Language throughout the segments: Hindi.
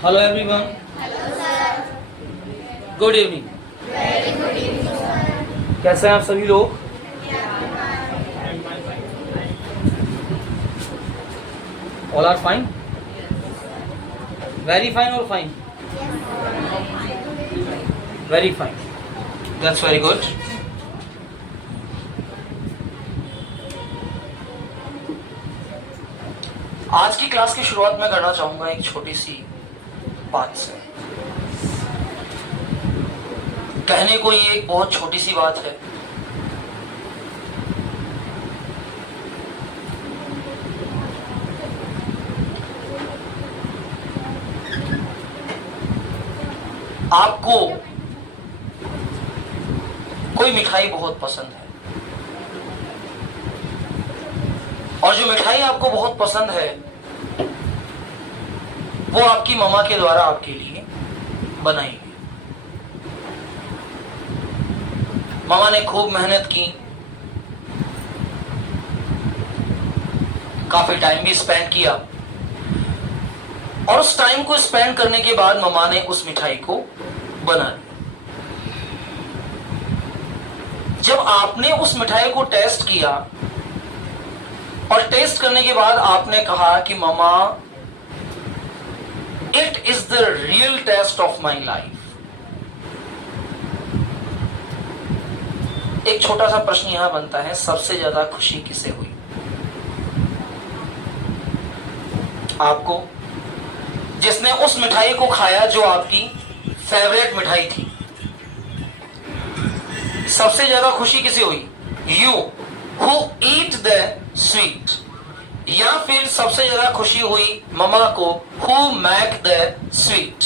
Hello everyone. Hello sir. Good evening. Very good evening sir. कैसे हैं आप सभी लोग? All are fine? Very fine or fine? Very fine. That's very good. आज की क्लास की शुरुआत मैं करना चाहूंगा एक छोटी सी बात से। कहने को ये एक बहुत छोटी सी बात है, आपको कोई मिठाई बहुत पसंद है और जो मिठाई आपको बहुत पसंद है वो आपकी मम्मा के द्वारा आपके लिए बनाई गई। मम्मा ने खूब मेहनत की, काफी टाइम भी स्पेंड किया और उस टाइम को स्पेंड करने के बाद मम्मा ने उस मिठाई को बना लिया। जब आपने उस मिठाई को टेस्ट किया और टेस्ट करने के बाद आपने कहा कि मम्मा, it is the real test of my life, एक छोटा सा प्रश्न यहां बनता है, सबसे ज्यादा खुशी किसे हुई? आपको, जिसने उस मिठाई को खाया जो आपकी फेवरेट मिठाई थी। सबसे ज्यादा खुशी किसे हुई? You who eat the sweet, या फिर सबसे ज्यादा खुशी हुई ममा को हु मेक द स्वीट?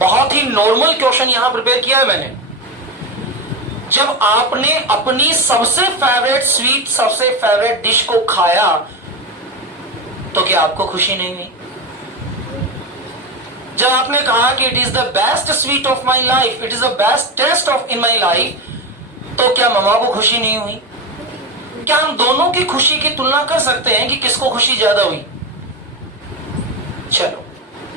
बहुत ही नॉर्मल क्वेश्चन यहां प्रिपेयर किया है मैंने। जब आपने अपनी सबसे फेवरेट स्वीट, सबसे फेवरेट डिश को खाया तो क्या आपको खुशी नहीं हुई? जब आपने कहा कि it is the best sweet of my life, it is the best taste of in my life, तो क्या ममा को खुशी नहीं हुई? क्या हम दोनों की खुशी की तुलना कर सकते हैं कि किसको खुशी ज्यादा हुई? चलो,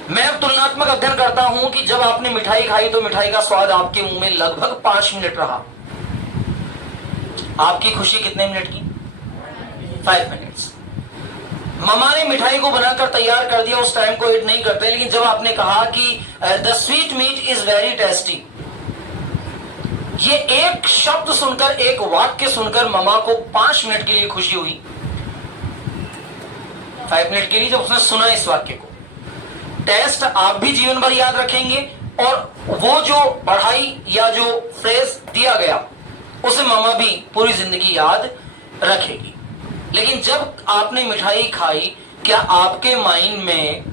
मैं अब तुलनात्मक अध्ययन करता हूं कि जब आपने मिठाई खाई तो मिठाई का स्वाद आपके मुंह में लगभग 5 मिनट रहा। आपकी खुशी कितने मिनट की? 5 मिनट्स। ममा ने मिठाई को बनाकर तैयार कर दिया, उस टाइम को एड नहीं करते, लेकिन जब आपने कहा कि the sweet meat is very tasty, ये एक शब्द सुनकर, एक वाक्य सुनकर ममा को 5 मिनट के लिए खुशी हुई। 5 मिनट के लिए जब उसने सुना इस वाक्य को, टेस्ट आप भी जीवन भर याद रखेंगे और वो जो पढ़ाई या जो फ्रेज दिया गया उसे ममा भी पूरी जिंदगी याद रखेगी। लेकिन जब आपने मिठाई खाई, क्या आपके माइंड में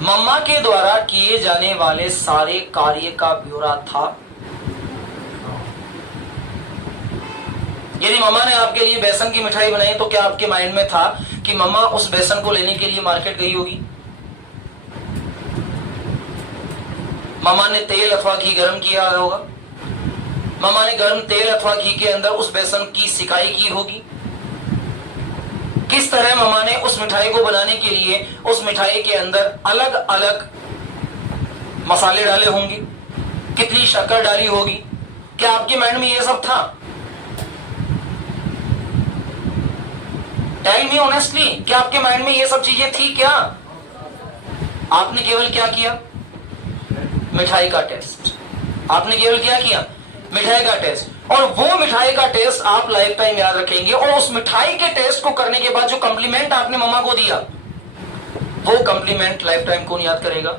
मम्मा के द्वारा किए जाने वाले सारे कार्य का ब्यौरा था? यदि मम्मा ने आपके लिए बेसन की मिठाई बनाई तो क्या आपके माइंड में था कि मम्मा उस बेसन को लेने के लिए मार्केट गई होगी? मम्मा ने तेल अथवा घी गर्म किया होगा, मम्मा ने गर्म तेल अथवा घी के अंदर उस बेसन की सिकाई की होगी। किस तरह मम्मा ने उस मिठाई को बनाने के लिए उस मिठाई के अंदर अलग अलग मसाले डाले होंगे, कितनी शक्कर डाली होगी? क्या आपके माइंड में यह सब था? टेल मी ऑनेस्टली, क्या आपके माइंड में ये सब चीजें थी क्या? आपने केवल क्या किया? मिठाई का टेस्ट। आपने केवल क्या किया? मिठाई का टेस्ट। और वो मिठाई का टेस्ट आप लाइफ टाइम याद रखेंगे। और उस मिठाई के टेस्ट को करने के बाद जो कॉम्प्लीमेंट आपने मम्मा को दिया, वो कॉम्प्लीमेंट लाइफ टाइम कौन याद करेगा?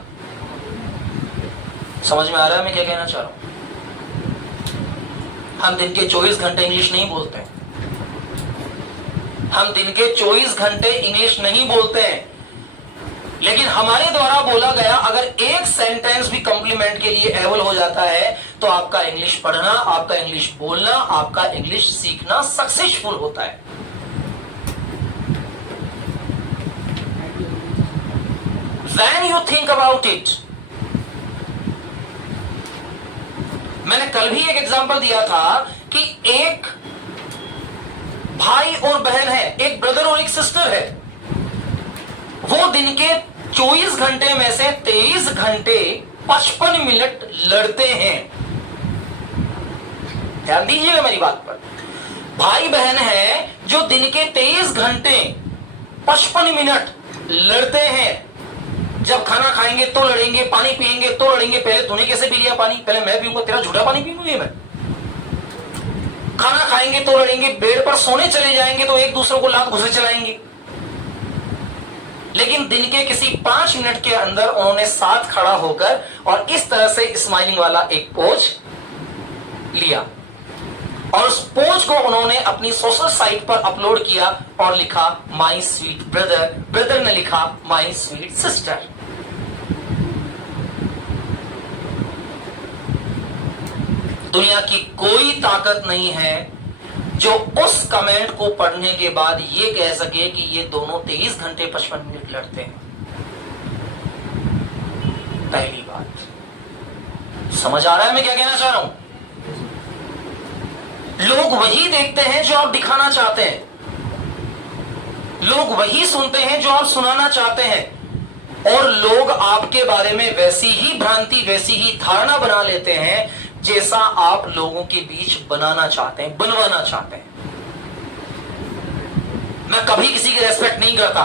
समझ में आ रहा है मैं क्या कहना चाह रहा हूं? हम दिन के 24 घंटे इंग्लिश नहीं बोलते हैं, हम दिन के 24 घंटे इंग्लिश नहीं बोलते हैं, लेकिन हमारे द्वारा बोला गया अगर एक सेंटेंस भी कॉम्प्लीमेंट के लिए एबल हो जाता है तो आपका इंग्लिश पढ़ना, आपका इंग्लिश बोलना, आपका इंग्लिश सीखना सक्सेसफुल होता है। When you think about it, मैंने कल भी एक एग्जांपल दिया था कि एक भाई और बहन है, एक ब्रदर और एक सिस्टर है। वो वो दिन के 24 घंटे में से 23 घंटे 55 मिनट लड़ते हैं। ध्यान दीजिएगा मेरी बात पर। भाई बहन है जो दिन के 23 घंटे 55 मिनट लड़ते हैं। जब खाना खाएंगे तो लड़ेंगे, पानी पिएंगे तो लड़ेंगे। पहले तूने कैसे पी लिया पानी, पहले मैं पीऊंगा, तेरा झूठा पानी पीऊंगा मैं। खाना खाएंगे तो लड़ेंगे, बेड पर सोने चले जाएंगे तो एक दूसरे को लात घुसे चलाएंगे। लेकिन दिन के किसी 5 मिनट के अंदर उन्होंने साथ खड़ा होकर और इस तरह से स्माइलिंग वाला एक पोज लिया और उस पोज को उन्होंने अपनी सोशल साइट पर अपलोड किया और लिखा माई स्वीट ब्रदर, ब्रदर ने लिखा माई स्वीट सिस्टर। दुनिया की कोई ताकत नहीं है जो उस कमेंट को पढ़ने के बाद ये कह सके कि ये दोनों 23 घंटे 55 मिनट लड़ते हैं। पहली बात समझ आ रहा है मैं क्या कहना चाह रहा हूं? लोग वही देखते हैं जो आप दिखाना चाहते हैं, लोग वही सुनते हैं जो आप सुनाना चाहते हैं, और लोग आपके बारे में वैसी ही भ्रांति, वैसी ही धारणा बना लेते हैं जैसा आप लोगों के बीच बनाना चाहते हैं, बनवाना चाहते हैं। मैं कभी किसी की रेस्पेक्ट नहीं करता,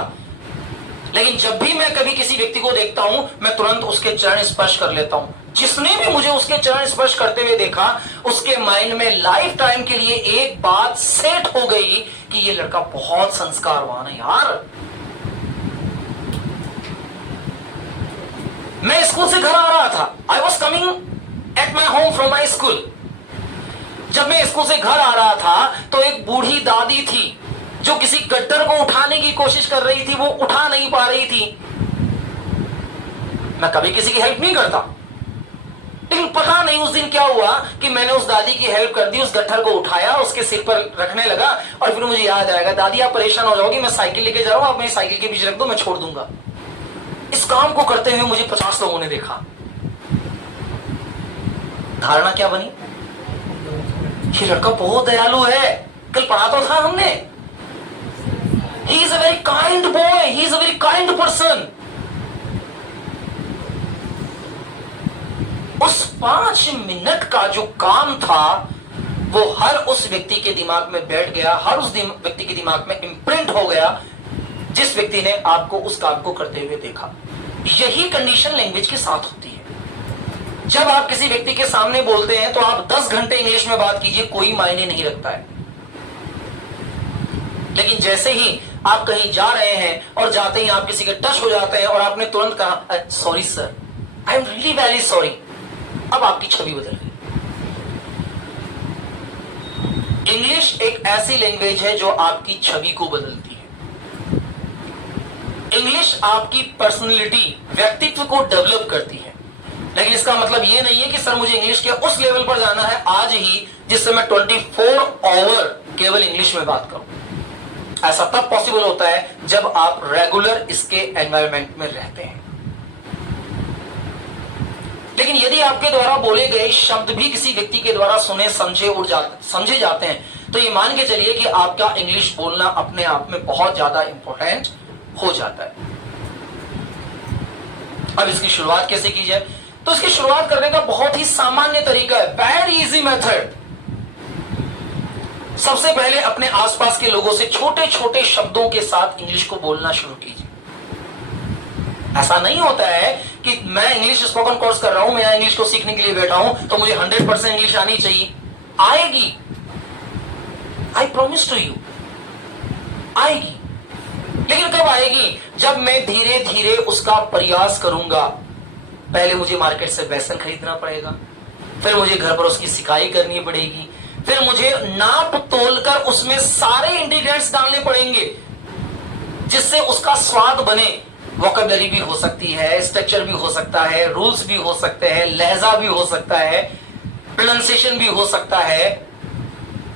लेकिन जब भी मैं कभी किसी व्यक्ति को देखता हूं मैं तुरंत उसके चरण स्पर्श कर लेता हूं। जिसने भी मुझे उसके चरण स्पर्श करते हुए देखा उसके माइंड में लाइफ टाइम के लिए एक बात सेट हो गई कि ये लड़का बहुत संस्कारवान है यार। मैं स्कूल से घर आ रहा था, I was coming at my home from my school. जब मैं स्कूल से घर आ रहा था तो एक बूढ़ी दादी थी जो किसी गट्टर को उठाने की कोशिश कर रही थी, वो उठा नहीं पा रही थी। मैं कभी किसी की हेल्प नहीं करता, लेकिन पता नहीं उस दिन क्या हुआ कि मैंने उस दादी की हेल्प कर दी, उस गट्ठर को उठाया, उसके सिर पर रखने लगा और फिर मुझे याद आएगा दादी आप परेशान हो जाओगी, मैं साइकिल लेके जा रहा हूं, आप मेरी साइकिल के बीच रख दो, मैं छोड़ दूंगा। इस काम को करते हुए मुझे 50 लोगों ने देखा। धारणा क्या बनी? ये लड़का बहुत दयालु है, कल पढ़ा तो था हमने। He is a very kind boy, he is a very kind person। उस 5 मिनट का जो काम था वो हर उस व्यक्ति के दिमाग में बैठ गया, हर उस व्यक्ति के दिमाग में इम्प्रिंट हो गया जिस व्यक्ति ने आपको उस काम को करते हुए देखा। यही कंडीशन लैंग्वेज के साथ होती है। जब आप किसी व्यक्ति के सामने बोलते हैं तो आप 10 घंटे इंग्लिश में बात कीजिए, कोई मायने नहीं रखता है। लेकिन जैसे ही आप कहीं जा रहे हैं और जाते ही आप किसी के टच हो जाते हैं और आपने तुरंत कहा sorry sir, I am really very sorry, अब आपकी छवि बदल गई। इंग्लिश एक ऐसी लैंग्वेज है जो आपकी छवि को बदलती है। इंग्लिश आपकी पर्सनैलिटी, व्यक्तित्व को डेवलप करती है। लेकिन इसका मतलब यह नहीं है कि सर मुझे इंग्लिश के उस लेवल पर जाना है आज ही जिससे मैं 24 आवर केवल इंग्लिश में बात करूं। ऐसा तब पॉसिबल होता है जब आप रेगुलर इसके एनवायरनमेंट में रहते हैं। लेकिन यदि आपके द्वारा बोले गए शब्द भी किसी व्यक्ति के द्वारा सुने समझे जाते हैं तो ये मान के चलिए कि आपका इंग्लिश बोलना अपने आप में बहुत ज्यादा इंपॉर्टेंट हो जाता है। अब इसकी शुरुआत कैसे की जाए? तो इसकी शुरुआत करने का बहुत ही सामान्य तरीका है, वेरी इजी मेथड। सबसे पहले अपने आसपास के लोगों से छोटे छोटे शब्दों के साथ इंग्लिश को बोलना शुरू कीजिए। ऐसा नहीं होता है कि मैं इंग्लिश स्पोकन कोर्स कर रहा हूं, मैं इंग्लिश को सीखने के लिए बैठा हूं तो मुझे 100% इंग्लिश आनी चाहिए। आएगी, आई प्रॉमिस टू यू, आएगी। लेकिन कब आएगी? जब मैं धीरे धीरे उसका प्रयास करूंगा। पहले मुझे मार्केट से बेसन खरीदना पड़ेगा, फिर मुझे घर पर उसकी सिकाई करनी पड़ेगी, फिर मुझे नाप तोलकर उसमें सारे इंग्रेडिएंट्स डालने पड़ेंगे जिससे उसका स्वाद बने। वोकैबुलरी भी हो सकती है, स्ट्रक्चर भी हो सकता है, रूल्स भी हो सकते हैं, लहजा भी हो सकता है, प्रोनाउंसिएशन भी हो सकता है।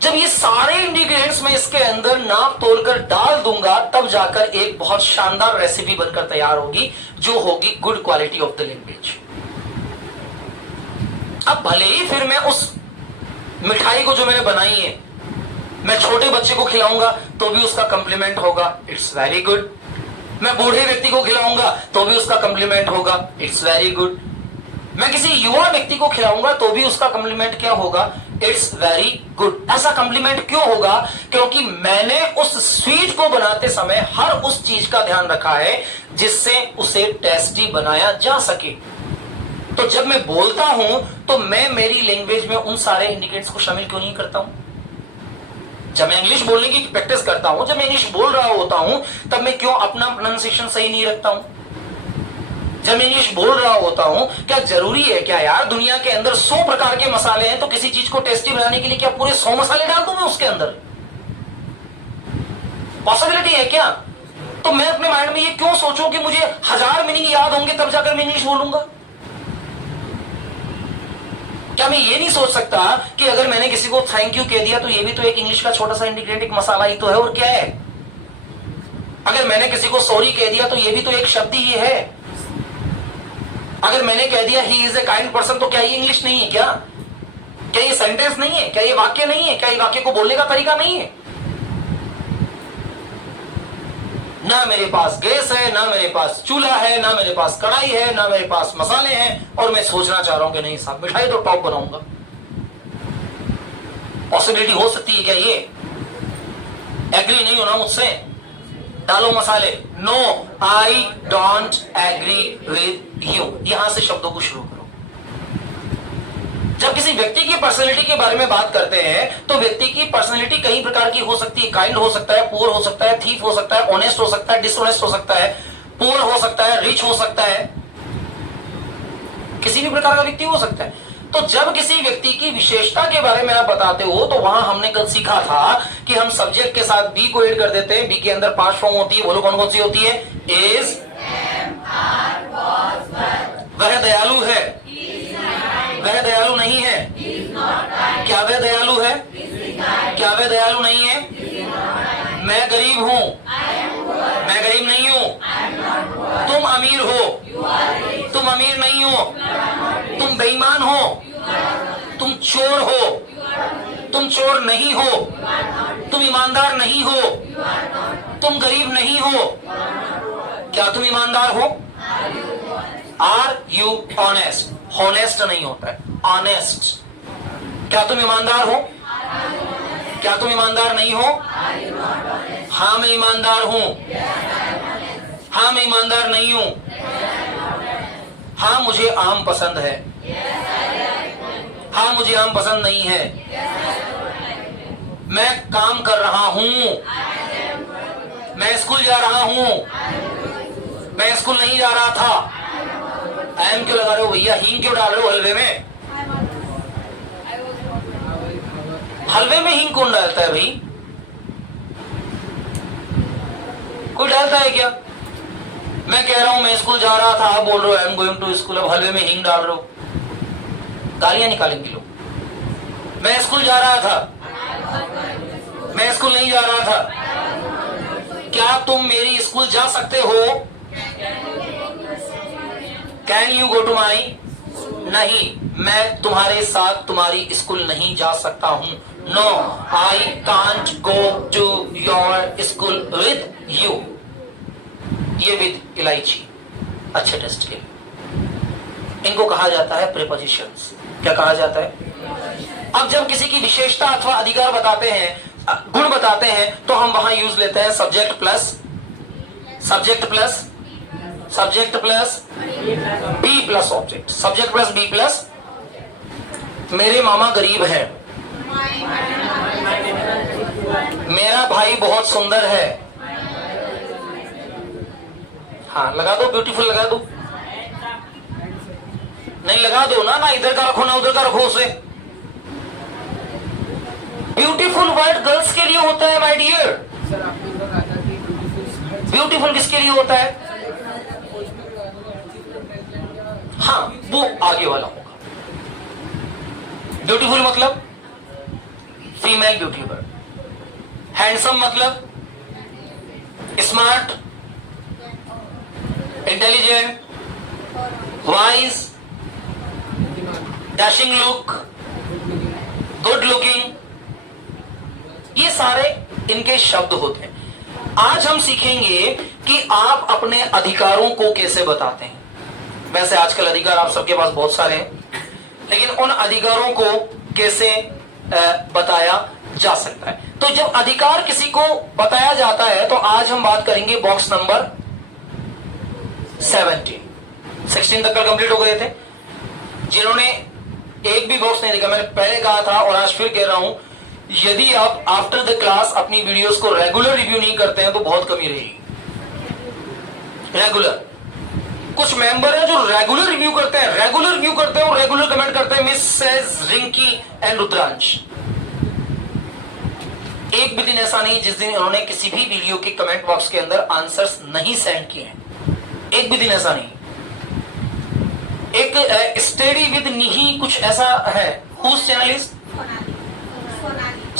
जब ये सारे इंग्रेडिएंट्स मैं इसके अंदर नाप तोलकर डाल दूंगा तब जाकर एक बहुत शानदार रेसिपी बनकर तैयार होगी जो होगी good quality of the language. अब भले ही फिर मैं उस मिठाई को जो मैंने बनाई है मैं छोटे बच्चे को खिलाऊंगा तो भी उसका कॉम्प्लीमेंट होगा, इट्स वेरी गुड। मैं बूढ़े व्यक्ति को खिलाऊंगा तो भी उसका कॉम्प्लीमेंट होगा, इट्स वेरी गुड। मैं किसी युवा व्यक्ति को खिलाऊंगा तो भी उसका कॉम्प्लीमेंट क्या होगा, इट्स वेरी गुड। ऐसा कॉम्प्लीमेंट क्यों होगा, क्योंकि मैंने उस स्वीट को बनाते समय हर उस चीज का ध्यान रखा है जिससे उसे टेस्टी बनाया जा सके। तो जब मैं बोलता हूं तो मैं मेरी लैंग्वेज में उन सारे इंडिकेटर्स को शामिल क्यों नहीं करता हूं? जब मैं इंग्लिश बोलने की प्रैक्टिस करता हूं, जब मैं इंग्लिश बोल रहा होता हूं, तब मैं क्यों अपना प्रोनाउंसिएशन सही नहीं रखता हूं? जब मैं इंग्लिश बोल रहा होता हूं, क्या जरूरी है क्या यार, दुनिया के अंदर 100 प्रकार के मसाले हैं, तो किसी चीज को टेस्टी बनाने के लिए क्या पूरे 100 मसाले डाल दूं मैं उसके अंदर? पॉसिबिलिटी है क्या? तो मैं अपने माइंड में ये क्यों सोचूं कि मुझे 1000 मीनिंग याद होंगे तब जाकर मैं इंग्लिश बोलूंगा? क्या मैं ये नहीं सोच सकता कि अगर मैंने किसी को थैंक यू कह दिया तो ये भी तो एक इंग्लिश का छोटा सा इंडिकेट, एक मसाला ही तो है, और क्या है? अगर मैंने किसी को सॉरी कह दिया तो ये भी तो एक शब्द ही है। अगर मैंने कह दिया he is a kind person, तो क्या ये इंग्लिश नहीं है क्या? क्या ये सेंटेंस नहीं है? क्या ये वाक्य नहीं है? क्या ये वाक्य को बोलने का तरीका नहीं है? ना मेरे पास गैस है, ना मेरे पास चूल्हा है, ना मेरे पास कढ़ाई है, ना मेरे पास मसाले हैं, और मैं सोचना चाह रहा हूं कि नहीं साहब मिठाई तो टॉप बनाऊंगा। पॉसिबिलिटी हो सकती है क्या ये? एग्री नहीं होना मुझसे? डालो मसाले। No I don't agree with you, यहां से शब्दों को शुरू करो। जब किसी व्यक्ति की पर्सनैलिटी के बारे में बात करते हैं तो व्यक्ति की पर्सनैलिटी कई प्रकार की हो सकती है। काइंड हो सकता है, पुअर हो सकता है, थीफ हो सकता है, ऑनेस्ट हो सकता है, डिसऑनेस्ट हो सकता है, पुअर हो सकता है, रिच हो सकता है, किसी भी प्रकार का व्यक्ति हो सकता है। तो जब किसी व्यक्ति की विशेषता के बारे में आप बताते हो तो वहां हमने कल सीखा था कि हम सब्जेक्ट के साथ बी को ऐड कर देते हैं। बी के अंदर 5 फॉर्म होती है, बोलो कौन कौन सी होती है? इज, वह दयालु है, वह दयालु नहीं है, क्या वह दयालु है, क्या वह दयालु नहीं है, मैं गरीब हूं, मैं गरीब नहीं हूं, तुम अमीर हो, तुम अमीर नहीं हो, तुम बेईमान हो, तुम चोर हो, तुम चोर नहीं हो, तुम ईमानदार नहीं हो, तुम गरीब नहीं हो, क्या तुम ईमानदार हो? Are you honest? हॉनेस्ट नहीं होता है, ऑनेस्ट। क्या तुम ईमानदार हो? क्या तुम ईमानदार नहीं हो? हाँ मैं ईमानदार हूं, हाँ मैं ईमानदार नहीं हूं, हाँ मुझे आम पसंद है, हाँ मुझे आम पसंद नहीं है, मैं काम कर रहा हूं, मैं स्कूल जा रहा हूं, मैं स्कूल नहीं जा रहा था। एम क्यों लगा रहे हो भैया? हींग क्यों डाल रहे हो हलवे में? हलवे में हींग कौन डालता है भाई? कोई डालता है क्या? मैं कह रहा हूं मैं स्कूल जा रहा था, आप बोल रहे हो I am going to school, अब हलवे में हींग डाल रहे हो, गालियां निकालेंगे लोग। मैं स्कूल जा रहा था, मैं स्कूल नहीं जा रहा था, क्या तुम मेरी स्कूल जा सकते हो? Can you go to my? नहीं, मैं तुम्हारे साथ तुम्हारी स्कूल नहीं जा सकता हूं। No I can't go to your school with you. ये विद इलायची अच्छे टेस्ट के लिए, इनको कहा जाता है प्रीपोजिशंस। क्या कहा जाता है? अब जब किसी की विशेषता अथवा अधिकार बताते हैं, गुण बताते हैं, तो हम वहां यूज लेते हैं subject plus subject plus subject plus be plus object. Subject plus be plus. मेरे मामा गरीब है, मेरा भाई बहुत सुंदर है। हाँ लगा दो, ब्यूटीफुल लगा दो। नहीं लगा दो ना, ना इधर का रखो ना उधर का रखो उसे। ब्यूटीफुल वर्ड गर्ल्स के लिए होता है माय डियर। ब्यूटीफुल किसके लिए होता है? हाँ वो आगे वाला होगा। ब्यूटीफुल मतलब फीमेल ब्यूटी वर्ड। हैंडसम मतलब smart, intelligent, wise, dashing look, good looking, ये सारे इनके शब्द होते हैं। आज हम सीखेंगे कि कि आप अपने अधिकारों को कैसे बताते हैं। वैसे आजकल अधिकार आप सबके पास बहुत सारे हैं, लेकिन उन अधिकारों को कैसे बताया जा सकता है। तो जब अधिकार किसी को बताया जाता है तो आज हम बात करेंगे बॉक्स नंबर 16 तक कल कंप्लीट हो गए थे। जिन्होंने एक भी बॉक्स नहीं देखा, मैंने पहले कहा था और आज फिर कह रहा हूं, यदि आप आफ्टर द क्लास अपनी वीडियोस को रेगुलर रिव्यू नहीं करते हैं तो बहुत कमी रहेगी। रेगुलर कुछ मेंबर हैं जो रेगुलर रिव्यू करते हैं, और रेगुलर कमेंट करते हैं, मिसेस रिंकी एंड रुद्रांश। एक भी दिन ऐसा नहीं जिस दिन उन्होंने किसी भी वीडियो के कमेंट बॉक्स के अंदर आंसर्स नहीं सेंड किए हैं। एक भी दिन ऐसा नहीं। एक स्टडी विद निही कुछ ऐसा है, whose channel is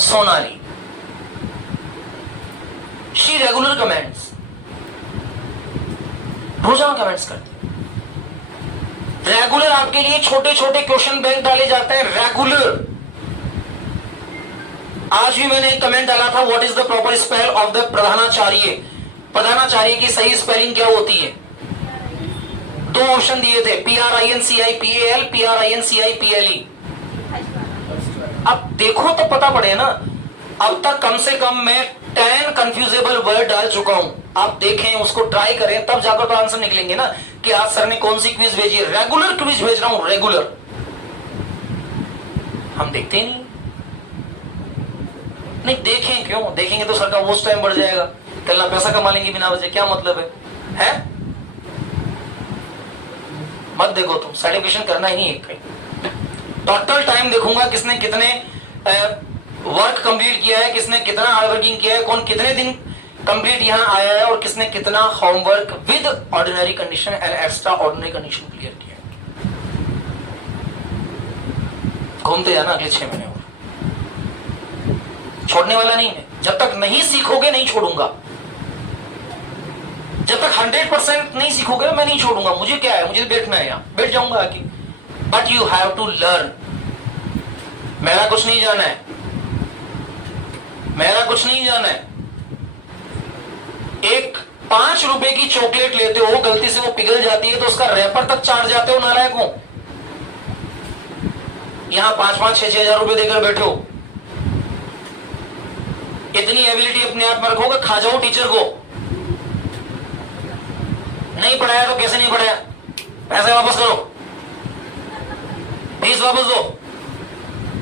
Sonali. She regular comments, रोजाना कमेंट्स करती है। रेगुलर आपके लिए छोटे छोटे क्वेश्चन बैंक डाले जाते हैं, रेगुलर। आज भी मैंने एक कमेंट डाला था, what is the proper spell of the प्रधानाचार्य। प्रधानाचार्य की सही स्पेलिंग क्या होती है? दो ऑप्शन दिए थे, PRINCIPAL, PRINCIPLE। अब देखो तो पता पड़े ना। अब तक कम से कम मैं 10 कंफ्यूजेबल वर्ड डाल चुका हूं। आप देखें, उसको ट्राई करें, तब जाकर तो आंसर निकलेंगे ना कि आज सर ने कौन सी क्विज भेजी है। रेगुलर क्विज भेज रहा हूं, रेगुलर। हम देखते ही नहीं देखें क्यों? देखेंगे तो सर का वो टाइम बढ़ जाएगा, कल ना पैसा कमा लेंगे बिना वजह। क्या मतलब है? मत देखो, तुम सर्टिफिकेशन करना ही नहीं है कहीं। टोटल टाइम देखूंगा, किसने कितने वर्क कंप्लीट किया है, किसने कितना हार्ड वर्किंग किया है, कौन कितने दिन कंप्लीट यहां आया है और किसने कितना homework with ordinary condition and extra ordinary condition clear किया। घूमते जाना अगले 6 महीने और। छोड़ने वाला नहीं मैं। जब तक नहीं सीखोगे नहीं छोड़ूंगा। जब तक 100% नहीं सीखोगे मैं नहीं छोड़ूंगा। मुझे क्या है, मुझे बैठना है, यहां बैठ जाऊंगा आके। But you have to learn. मेरा कुछ नहीं जाना है, मेरा कुछ नहीं जाना है। एक 5 रुपए की चॉकलेट लेते हो, गलती से वो पिघल जाती है तो उसका रैपर तक चाट जाते हो, नालायक हो। यहां 5-5, 6-6 हजार रुपए देकर बैठे हो। इतनी एबिलिटी अपने आप में रखोगे, खा जाओ टीचर को। नहीं पढ़ाया तो कैसे नहीं पढ़ाया, पैसे वापस करो, फीस वापस दो।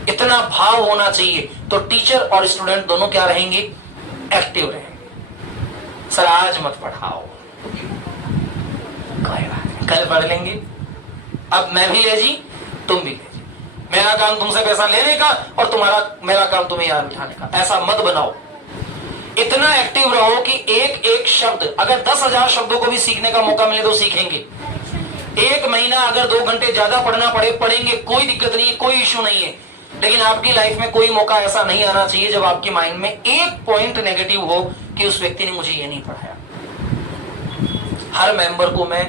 इतना भाव होना चाहिए तो टीचर और स्टूडेंट दोनों क्या रहेंगे? एक्टिव रहेंगे। सर आज मत पढ़ाओ, कोई बात नहीं, कल पढ़ लेंगे। अब मैं भी ले जी, तुम भी ले जी। मेरा काम तुमसे पैसा लेने का और मेरा काम तुम्हें याद बिठाने का। ऐसा मत बनाओ। इतना एक्टिव रहो कि एक एक शब्द, अगर 10,000 शब्दों को भी सीखने का मौका मिले तो सीखेंगे। एक महीना अगर 2 घंटे ज्यादा पढ़ना पड़े, पढ़ेंगे, कोई दिक्कत नहीं है, कोई इश्यू नहीं है। लेकिन आपकी लाइफ में कोई मौका ऐसा नहीं आना चाहिए जब आपके माइंड में एक पॉइंट नेगेटिव हो कि उस व्यक्ति ने मुझे ये नहीं पढ़ाया। हर मेंबर को मैं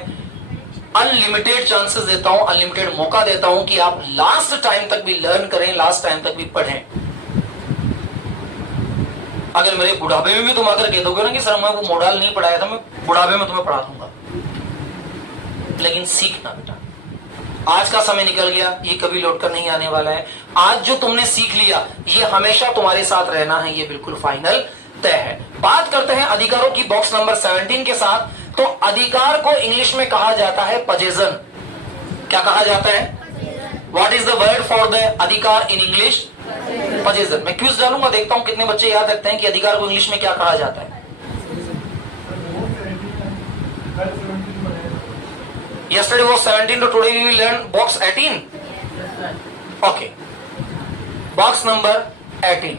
अनलिमिटेड चांसेस देता हूं, अनलिमिटेड मौका देता हूं कि आप लास्ट टाइम तक भी लर्न करें, लास्ट टाइम तक भी पढ़ें। अगर मेरे बुढ़ापे में भी तुम आकर कह दोगे ना कि सर मैं वो मॉडल नहीं पढ़ाया था, मैं बुढ़ापे में तुम्हें पढ़ा दूंगा। लेकिन सीखना बेटा, आज का समय निकल गया, ये कभी लौट कर नहीं आने वाला है। आज जो तुमने सीख लिया ये हमेशा तुम्हारे साथ रहना है, ये बिल्कुल फाइनल तय है। बात करते हैं अधिकारों की बॉक्स नंबर 17 के साथ। तो अधिकार को इंग्लिश में कहा जाता है पजेशन। क्या कहा जाता है? What is the word for the अधिकार इन इंग्लिश? पजेशन। मैं क्विज डालूंगा, देखता हूं कितने बच्चे याद रखते हैं कि अधिकार को इंग्लिश में क्या कहा जाता है। Yesterday was 17, so today we will learn box 18. Okay. Box number 18.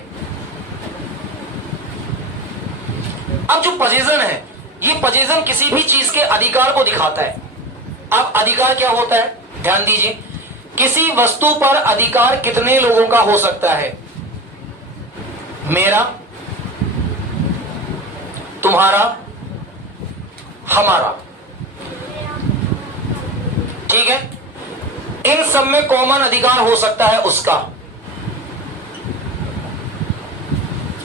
अब जो पजेशन है, ये पजेशन किसी भी चीज के अधिकार को दिखाता है। अब अधिकार क्या होता है, ध्यान दीजिए। किसी वस्तु पर अधिकार कितने लोगों का हो सकता है? मेरा, तुम्हारा, हमारा। ठीक है? इन सब में कॉमन अधिकार हो सकता है उसका।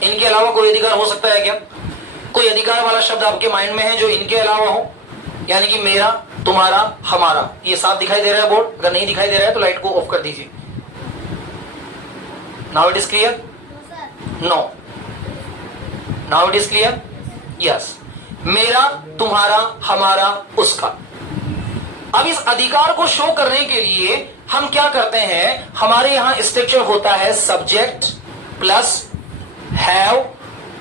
इनके अलावा कोई अधिकार हो सकता है क्या? कोई अधिकार वाला शब्द आपके माइंड में है जो इनके अलावा हो, यानी कि मेरा, तुम्हारा, हमारा? ये साफ दिखाई दे रहा है बोर्ड? अगर नहीं दिखाई दे रहा है तो लाइट को ऑफ कर दीजिए। Now it is clear? No. Now it is clear? Yes. मेरा, तुम्हारा, हमारा, उसका। अब इस अधिकार को शो करने के लिए हम क्या करते हैं, हमारे यहां स्ट्रक्चर होता है subject plus have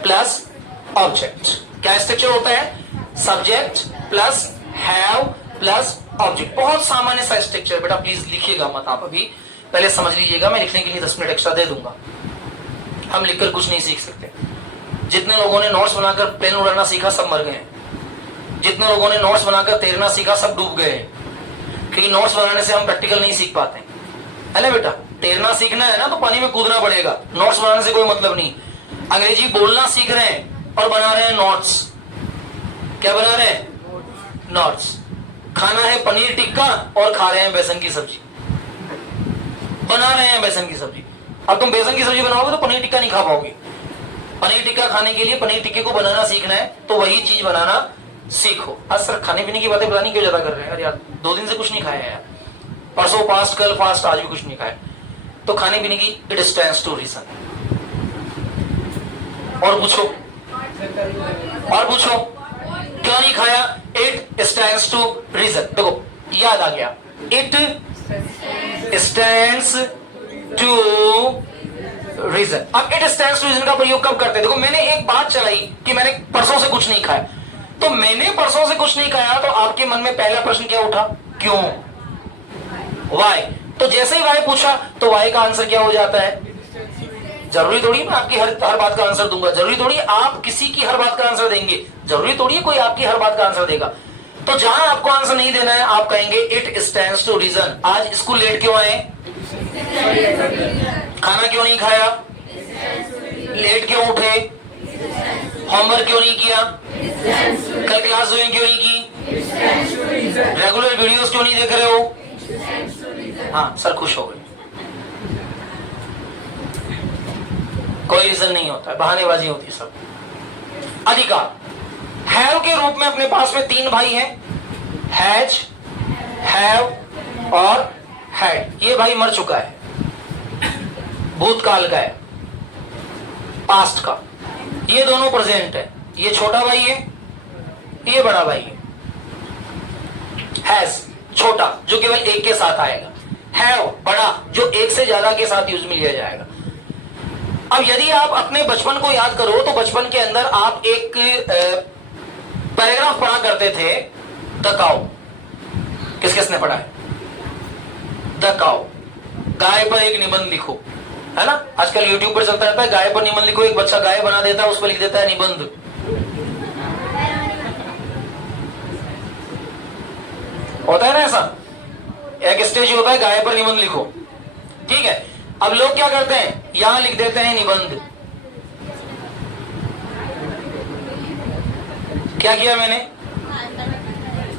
plus object. क्या स्ट्रक्चर होता है? Subject plus have plus object. बहुत सामान्य सा स्ट्रक्चर, बेटा प्लीज लिखिएगा मत आप, अभी पहले समझ लीजिएगा। मैं लिखने के लिए 10 मिनट एक्स्ट्रा दे दूंगा। हम लिखकर कुछ नहीं सीख सकते। जितने लोगों ने नोट्स बनाकर प्लेन उड़ाना सीखा सब मर गए हैं। जितने लोगों ने नोट्स बनाकर तैरना सीखा सब डूब गए हैं, क्योंकि नोट्स बनाने से हम प्रैक्टिकल नहीं सीख पाते, है ना बेटा? तैरना सीखना है ना तो पानी में कूदना पड़ेगा, नोट्स बनाने से कोई मतलब नहीं। अंग्रेजी बोलना सीख रहे हैं और बना रहे हैं नोट्स। क्या बना रहे हैं? नोट्स। खाना है पनीर टिक्का और खा रहे हैं बेसन की सब्जी, बना रहे हैं बेसन की सब्जी। अब तुम बेसन की सब्जी बनाओगे तो पनीर टिक्का नहीं खा पाओगे। पनीर टिक्का खाने के लिए पनीर टिक्के को बनाना सीखना है तो वही चीज बनाना सीखो। आज सर खाने पीने की बातें पता नहीं क्यों ज्यादा कर रहे हैं यार, 2 दिन से कुछ नहीं खाया यार, परसों फास्ट, कल फास्ट, आज भी कुछ नहीं खाया। तो खाने पीने की इट स्टैंड्स टू रीजन। और पूछो, और पूछो क्यों नहीं खाया? It stands to reason. देखो याद आ गया, इट स्टैंड्स टू रीजन। अब इट स्टैंड्स टू रीजन का प्रयोग कब करते हैं? देखो मैंने एक बात चलाई कि मैंने परसों से कुछ नहीं खाया, तो मैंने परसों से कुछ नहीं खाया तो आपके मन में पहला प्रश्न क्या उठा? क्यों? वाई। तो जैसे ही वाई पूछा तो वाई का आंसर क्या हो जाता है? जरूरी थोड़ी मैं आपकी हर बात का आंसर दूंगा, जरूरी थोड़ी आप किसी की हर बात का आंसर देंगे, जरूरी थोड़ी कोई आपकी हर बात का आंसर देगा। तो जहां आपको आंसर नहीं देना है आप कहेंगे इट स्टैंड्स टू रीजन। आज स्कूल लेट क्यों आए? खाना क्यों नहीं खाया? लेट क्यों उठे? होमवर्क क्यों नहीं किया? कल क्लास ज्वाइन क्यों नहीं की? रेगुलर वीडियोस क्यों नहीं देख रहे हो? हाँ सर खुश हो गए। कोई रीजन नहीं होता है, बहानेबाजी होती है सब। अधिकार हैव के रूप में अपने पास में 3 भाई हैं, हैज, हैव और हैड। ये भाई मर चुका है, भूतकाल का है, पास्ट का। ये दोनों प्रेजेंट है, ये छोटा भाई है, ये बड़ा भाई है। हैज छोटा जो केवल एक के साथ आएगा, हैव बड़ा जो एक से ज्यादा के साथ यूज में लिया जाएगा। अब यदि आप अपने बचपन को याद करो तो बचपन के अंदर आप एक पैराग्राफ पढ़ा करते थे, द काउ। किस किसने पढ़ा है? The cow. गाय पर एक निबंध लिखो, है ना? आजकल यूट्यूब पर चलता रहता है गाय पर निबंध लिखो, एक बच्चा गाय बना देता है, उस पर लिख देता है निबंध। होता है ना ऐसा? एक स्टेज होता है गाय पर निबंध लिखो, ठीक है। अब लोग क्या करते हैं, यहां लिख देते हैं निबंध। क्या किया मैंने?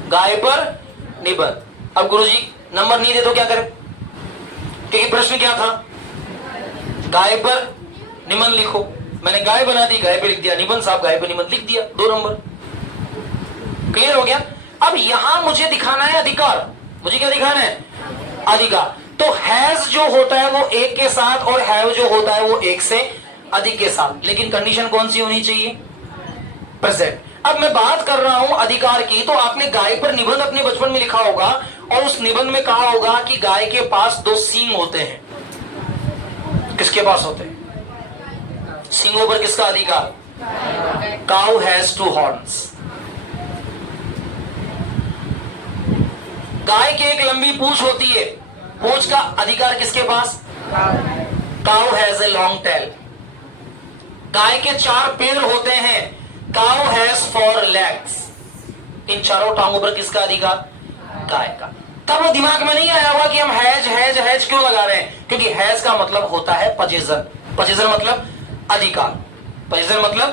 गाय पर निबंध। अब गुरुजी नंबर नहीं दे तो क्या करें? क्योंकि प्रश्न क्या था? गाय पर निबंध लिखो। मैंने गाय बना दी, गाय पे लिख दिया निबंध, साहब गाय पर निबंध लिख दिया, 2 नंबर। क्लियर हो गया? अब यहां मुझे दिखाना है अधिकार। मुझे क्या दिखाना है? अधिकार। तो हैज जो होता है वो एक के साथ और हैव जो होता है वो एक से अधिक के साथ, लेकिन कंडीशन कौन सी होनी चाहिए? प्रेजेंट। अब मैं बात कर रहा हूं अधिकार की, तो आपने गाय पर निबंध अपने बचपन में लिखा होगा और उस निबंध में कहा होगा कि गाय के पास 2 सींग होते हैं। किसके पास होते हैं? सींगों पर किसका अधिकार? Cow has 2 horns. गाय की एक लंबी पूंछ होती है, पूंछ का अधिकार किसके पास? Cow has a long tail. गाय के 4 पैर होते हैं, काउ हैज 4 लेग्स। इन चारों टांगों पर किसका अधिकार? गाय का। तब वो दिमाग में नहीं आया होगा कि हम हैज हैज हैज क्यों लगा रहे हैं, क्योंकि हैज का मतलब होता है पोजीशन। पोजीशन मतलब अधिकार, पोजीशन मतलब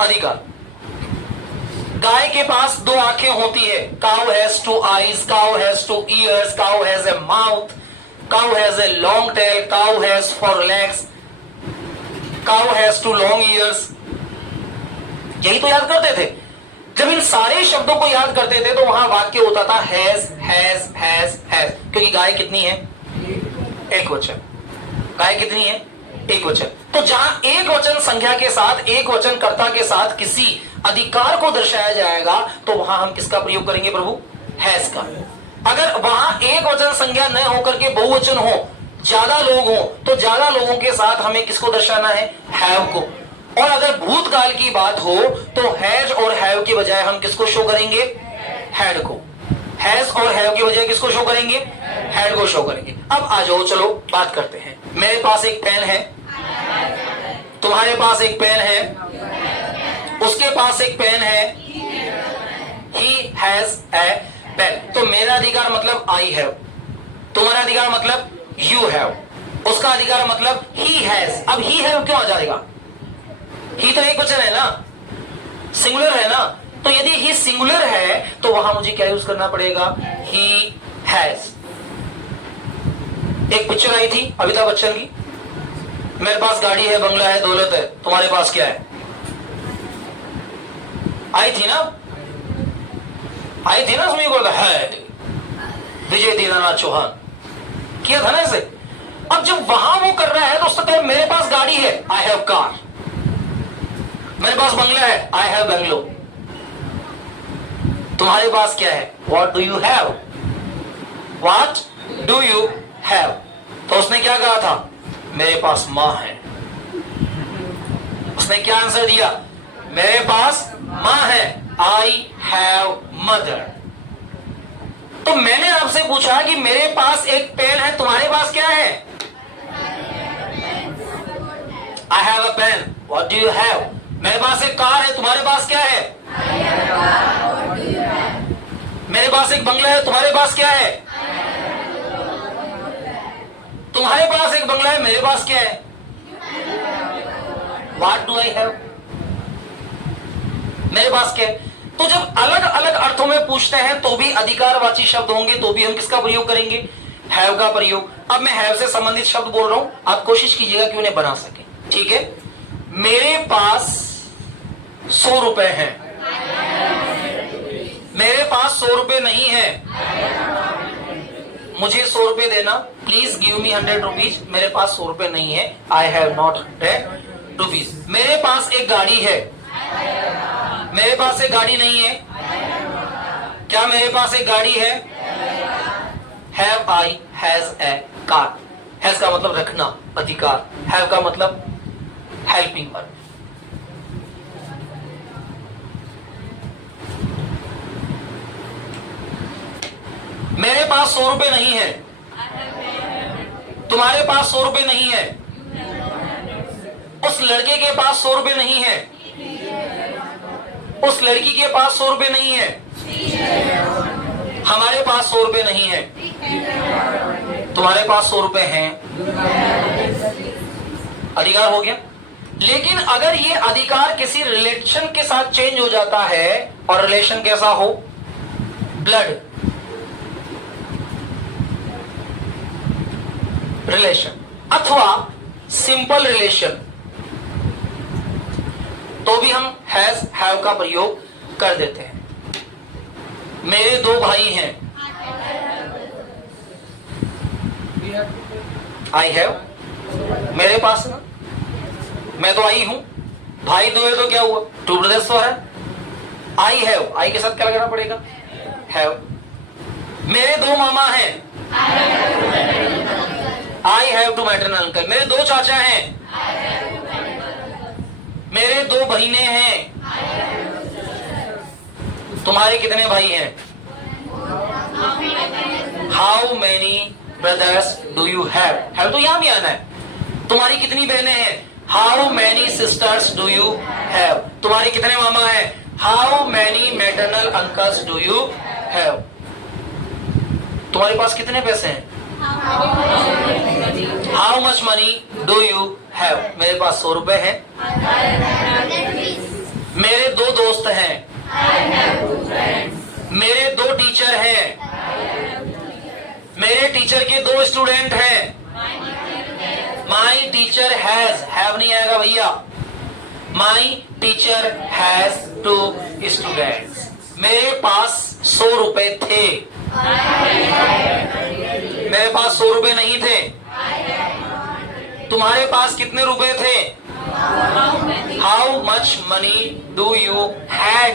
अधिकार। गाय के पास 2 आंखें होती है, cow has 2 eyes, cow has 2 years, cow has A mouth, cow has a long tell, cow has 4 legs, cow has 2 long years. यही तो याद करते थे। जब इन सारे शब्दों को याद करते थे तो वहां वाक्य होता था हैज, क्योंकि गाय कितनी है? एक वचन। गाय कितनी है? एक वचन। तो जहां एक वचन संख्या के साथ, एक वचन कर्ता के साथ किसी अधिकार को दर्शाया जाएगा तो वहां हम किसका प्रयोग करेंगे प्रभु? हैज का। अगर वहां एक वचन संज्ञा न होकर के बहुवचन हो, ज्यादा लोग हो, तो ज्यादा लोगों के साथ हमें किसको दर्शाना है? हैव को। और अगर भूतकाल की बात हो तो हैज और हैव के बजाय हम किसको शो करेंगे? हैड को। हैज और हैव के बजाय किसको शो करेंगे? हैड को शो करेंगे। अब आ जाओ, चलो बात करते हैं। मेरे पास एक पेन है, तुम्हारे पास एक पेन है, उसके पास एक पेन है, ही हैज ए पेन। तो मेरा अधिकार मतलब आई हैव, तुम्हारा अधिकार मतलब यू हैव, उसका अधिकार मतलब ही हैज। अब ही हैव क्यों आ जाएगा? ही तो एक वचन है ना, सिंगुलर है ना। तो यदि ही सिंगुलर है तो वहां मुझे क्या यूज करना पड़ेगा? He has. एक पिक्चर आई थी अमिताभ बच्चन की, मेरे पास गाड़ी है, बंगला है, दौलत है, तुम्हारे पास क्या है? आई थी ना, आई थी ना, उसमें बोला है विजय दीनानाथ चौहान, किया था ना इसे। अब जब वहां वो कर रहा है तो उसका मेरे पास गाड़ी है, आई हैव कार, मेरे पास बंगला है, आई हैव बंगलो। तुम्हारे पास क्या है? What do you have? What do you have? तो उसने क्या कहा था? मेरे पास मां है। उसने क्या आंसर दिया? मेरे पास मां है, आई हैव मदर। तो मैंने आपसे पूछा कि मेरे पास एक पेन है, तुम्हारे पास क्या है? I have a pen, what do you have? मेरे पास एक कार है, तुम्हारे पास क्या है? मेरे पास एक बंगला है, तुम्हारे पास क्या है? तुम्हारे पास एक बंगला है, मेरे पास क्या है? What do I have? मेरे पास क्या है? तो जब अलग अलग अर्थों में पूछते हैं तो भी अधिकारवाची शब्द होंगे, तो भी हम किसका प्रयोग करेंगे? हैव का प्रयोग। अब मैं हैव से संबंधित शब्द बोल रहा हूं, आप कोशिश कीजिएगा कि उन्हें बना सके। ठीक है, मेरे पास 100 रुपए हैं, मेरे पास 100 रुपए नहीं है, मुझे 100 रुपए देना, प्लीज गिव मी 100 रुपीज। मेरे पास 100 रुपए नहीं है, आई हैव नॉट 100 रुपीज। मेरे पास एक गाड़ी है, मेरे पास एक गाड़ी नहीं है, क्या मेरे पास एक गाड़ी है? Have I has a car. Has का मतलब रखना, अधिकार। हैव का मतलब हेल्पिंग वर्ब। मेरे पास 100 रुपए नहीं है, तुम्हारे पास 100 रुपए नहीं है, उस लड़के के पास 100 रुपए नहीं है, उस लड़की के पास 100 रुपए नहीं है, हमारे पास 100 रुपए नहीं है, तुम्हारे पास 100 रुपए हैं। अधिकार हो गया। लेकिन अगर ये अधिकार किसी रिलेशन के साथ चेंज हो जाता है, और रिलेशन कैसा हो? ब्लड रिलेशन अथवा सिंपल रिलेशन, तो भी हम हैज हैव का प्रयोग कर देते हैं। मेरे 2 भाई हैं, आई हैव, मेरे पास ना, मैं तो आई हूं, भाई 2 है तो क्या हुआ? 2 ब्रदर्स तो है। आई हैव, आई के साथ क्या लगाना पड़ेगा? हैव। मेरे 2 मामा हैं, I have two maternal uncle. मेरे 2 चाचा हैं, मेरे 2 बहनें हैं, तुम्हारे कितने भाई हैं? How many brothers do you have? Have तो यहां भी आना है। तुम्हारी कितनी बहनें हैं? How many sisters do you have? तुम्हारे कितने मामा हैं? How many maternal uncles do you have? तुम्हारे पास कितने पैसे हैं? How much money do you have? मेरे पास 100 रुपए हैं। मेरे 2 दोस्त हैं, मेरे 2 टीचर हैं, मेरे टीचर के 2 स्टूडेंट हैं। माई टीचर हैज, हैव नहीं आएगा भैया, माई टीचर हैज 2 स्टूडेंट्स। मेरे पास 100 रुपए थे। मेरे पास 100 रुपए नहीं थे। तुम्हारे पास कितने रुपए थे? How much money do you had?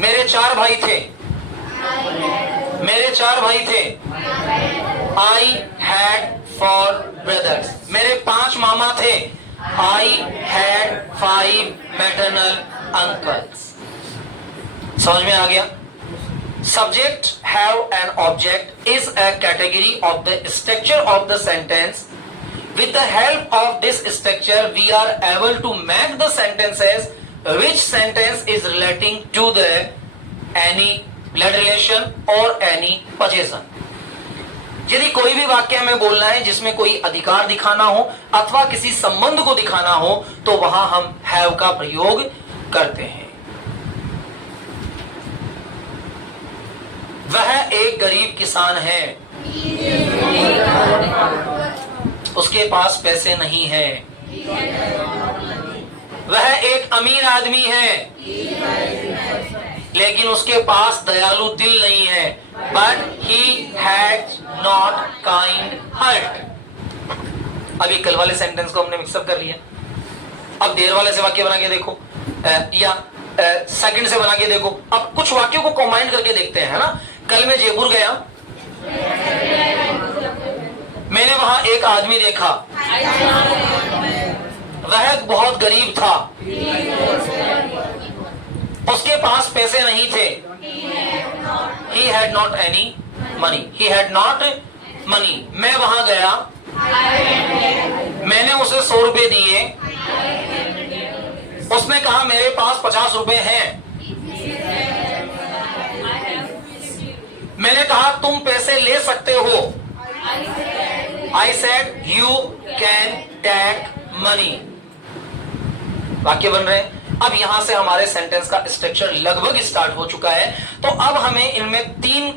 मेरे 4 भाई थे। मेरे 4 भाई थे। I had 4 brothers. मेरे 5 मामा थे। I had 5 maternal uncles. समझ में आ गया? Subject, have and object is a category of the structure of the sentence. With the help of this structure, we are able to make the sentences which sentence is relating to the any blood relation or any possession. यदि कोई भी वाक्य हमें बोलना है जिसमें कोई अधिकार दिखाना हो अथवा किसी संबंध को दिखाना हो तो वहां हम हैव का प्रयोग करते हैं। वह एक गरीब किसान है। उसके पास पैसे नहीं है। वह एक अमीर आदमी है लेकिन उसके पास दयालु दिल नहीं है। But he had not kind heart. अभी कल वाले सेंटेंस को हमने मिक्सअप कर लिया। अब देर वाले से वाक्य बना के देखो या सेकंड से बना के देखो। अब कुछ वाक्यों को कंबाइन करके देखते हैं, है ना। कल मैं जयपुर गया, मैंने वहां एक आदमी देखा, वह बहुत गरीब था, उसके पास पैसे नहीं थे। He had not any money. He had not money. मैं वहां गया, मैंने उसे 100 रुपए दिए। उसने कहा मेरे पास 50 रुपए हैं। मैंने कहा तुम पैसे ले सकते हो। I said you can take money. वाक्य बन रहे हैं। अब यहां से हमारे सेंटेंस का स्ट्रक्चर लगभग स्टार्ट हो चुका है। तो अब हमें इनमें 3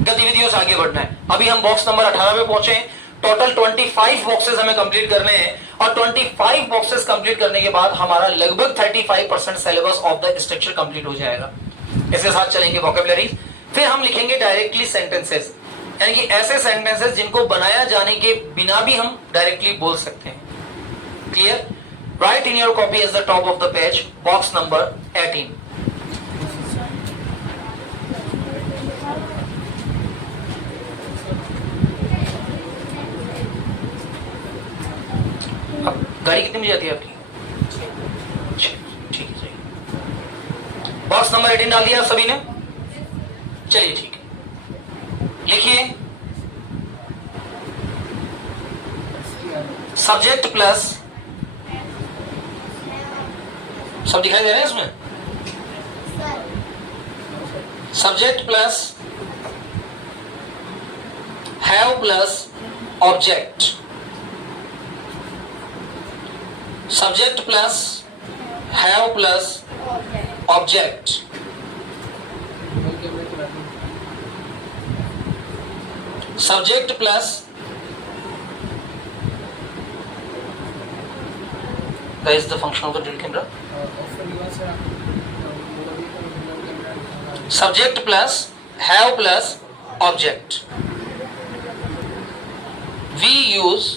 गतिविधियों से आगे बढ़ना है। अभी हम बॉक्स नंबर 18 पे पहुंचे। टोटल 25 बॉक्सेस हमें कंप्लीट करने हैं और 25 बॉक्सेस कंप्लीट करने के बाद हमारा लगभग 35% syllabus of the structure complete हो जाएगा। इसके साथ चलेंगे वोकैबुलरी, फिर हम लिखेंगे डायरेक्टली सेंटेंसेस, यानी कि ऐसे सेंटेंसेस जिनको बनाया जाने के बिना भी हम डायरेक्टली बोल सकते हैं। Clear? Write in your copy as the top of the page, box number 18. अब गाड़ी कितनी बजे आती है आपकी? ठीक है, सही। बॉक्स नंबर 18 डाल दिया सभी ने? चलिए ठीक है। लिखिए सब्जेक्ट प्लस, सब दिखाई दे रहे हैं इसमें? Subject plus have plus object, subject plus have plus object, subject plus Where is the function of the drill camera? Subject plus have plus object. We use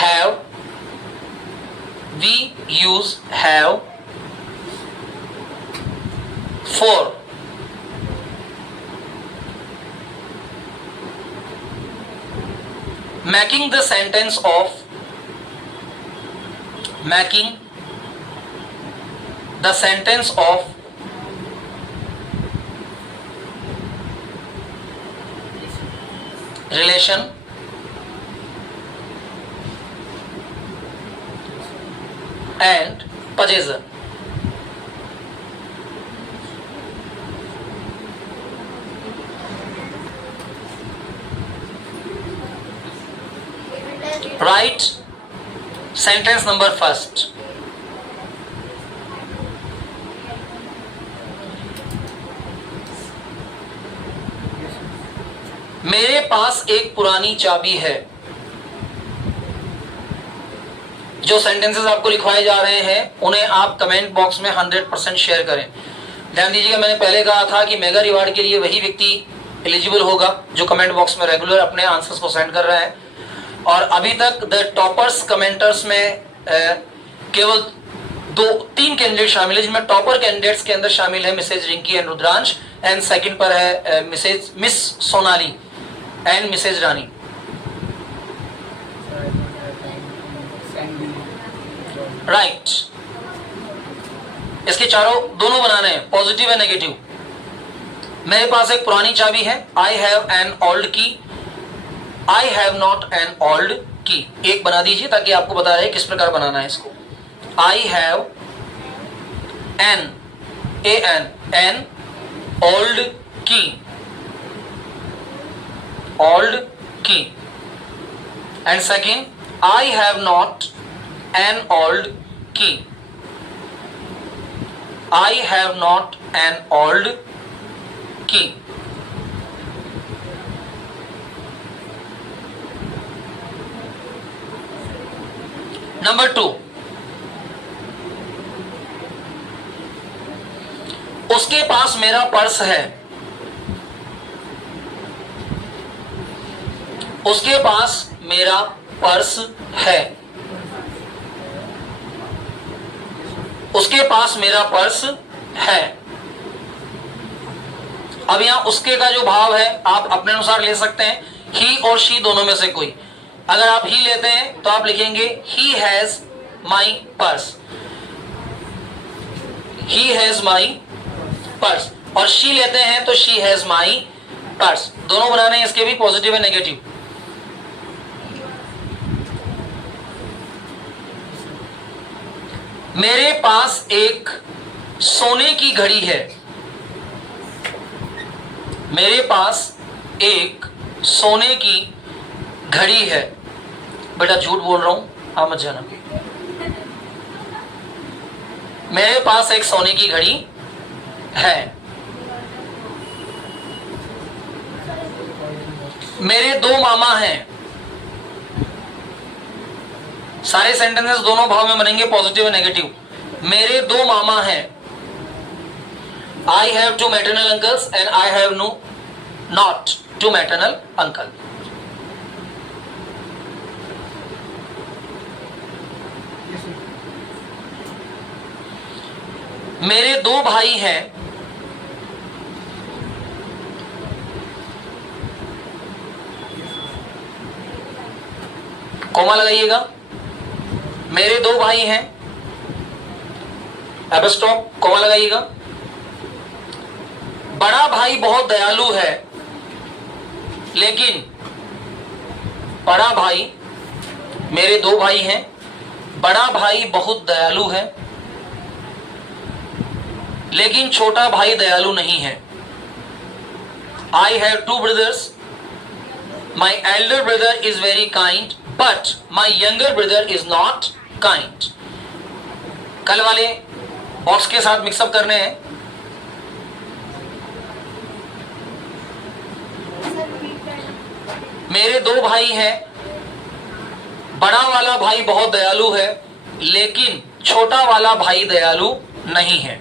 have. We use have for making the sentence of making the sentence of relation and possession. Write sentence number first. मेरे पास एक पुरानी चाबी है। जो सेंटेंसेस आपको लिखवाए जा रहे हैं उन्हें आप कमेंट बॉक्स में 100% शेयर करें। ध्यान दीजिएगा, मैंने पहले कहा था कि मेगा रिवार्ड के लिए वही व्यक्ति एलिजिबल होगा जो कमेंट बॉक्स में रेगुलर अपने आंसर्स को सेंड कर रहा है। और अभी तक द टॉपर्स कमेंटर्स में केवल 2-3 कैंडिडेट शामिल है, जिनमें टॉपर कैंडिडेट्स के अंदर शामिल है Mrs Rinki and Rudransh, and second पर है Miss Sonali and Mrs Rani. Right, इसके दोनों बनाने हैं, पॉजिटिव एंड नेगेटिव। मेरे पास एक पुरानी चाबी है, I have an old key, I have not an old की। एक बना दीजिए ताकि आपको बता रहे किस प्रकार बनाना है इसको। I have an old key, old key. And second, I have not an old key, I have not an old key. Number 2, उसके पास मेरा पर्स है, उसके पास मेरा पर्स है, उसके पास मेरा पर्स है। अब यहां उसके का जो भाव है आप अपने अनुसार ले सकते हैं, ही और शी दोनों में से कोई। अगर आप ही लेते हैं तो आप लिखेंगे he has my purse, he has my purse. और शी लेते हैं तो शी हैज माई पर्स। दोनों बनाने हैं इसके भी, पॉजिटिव एंड नेगेटिव। मेरे पास एक सोने की घड़ी है, मेरे पास एक सोने की घड़ी है। बेटा झूठ बोल रहा हूं, आप मत जाना। मेरे पास एक सोने की घड़ी है। मेरे 2 मामा हैं। सारे सेंटेंसेस दोनों भाव में बनेंगे, पॉजिटिव और नेगेटिव। मेरे 2 मामा हैं। I have 2 maternal uncles and I have not 2 maternal uncle. मेरे 2 भाई हैं। कोमा लगाइएगा। मेरे 2 भाई हैं, एबस्टॉप, कोमा लगाइएगा। बड़ा भाई बहुत दयालु है, लेकिन बड़ा भाई, मेरे 2 भाई हैं, बड़ा भाई बहुत दयालु है, लेकिन छोटा भाई दयालु नहीं है। I have 2 brothers, my elder brother is very kind but my younger brother is not kind. कल वाले बॉक्स के साथ मिक्सअप करने हैं। मेरे 2 भाई हैं, बड़ा वाला भाई बहुत दयालु है, लेकिन छोटा वाला भाई दयालु नहीं है।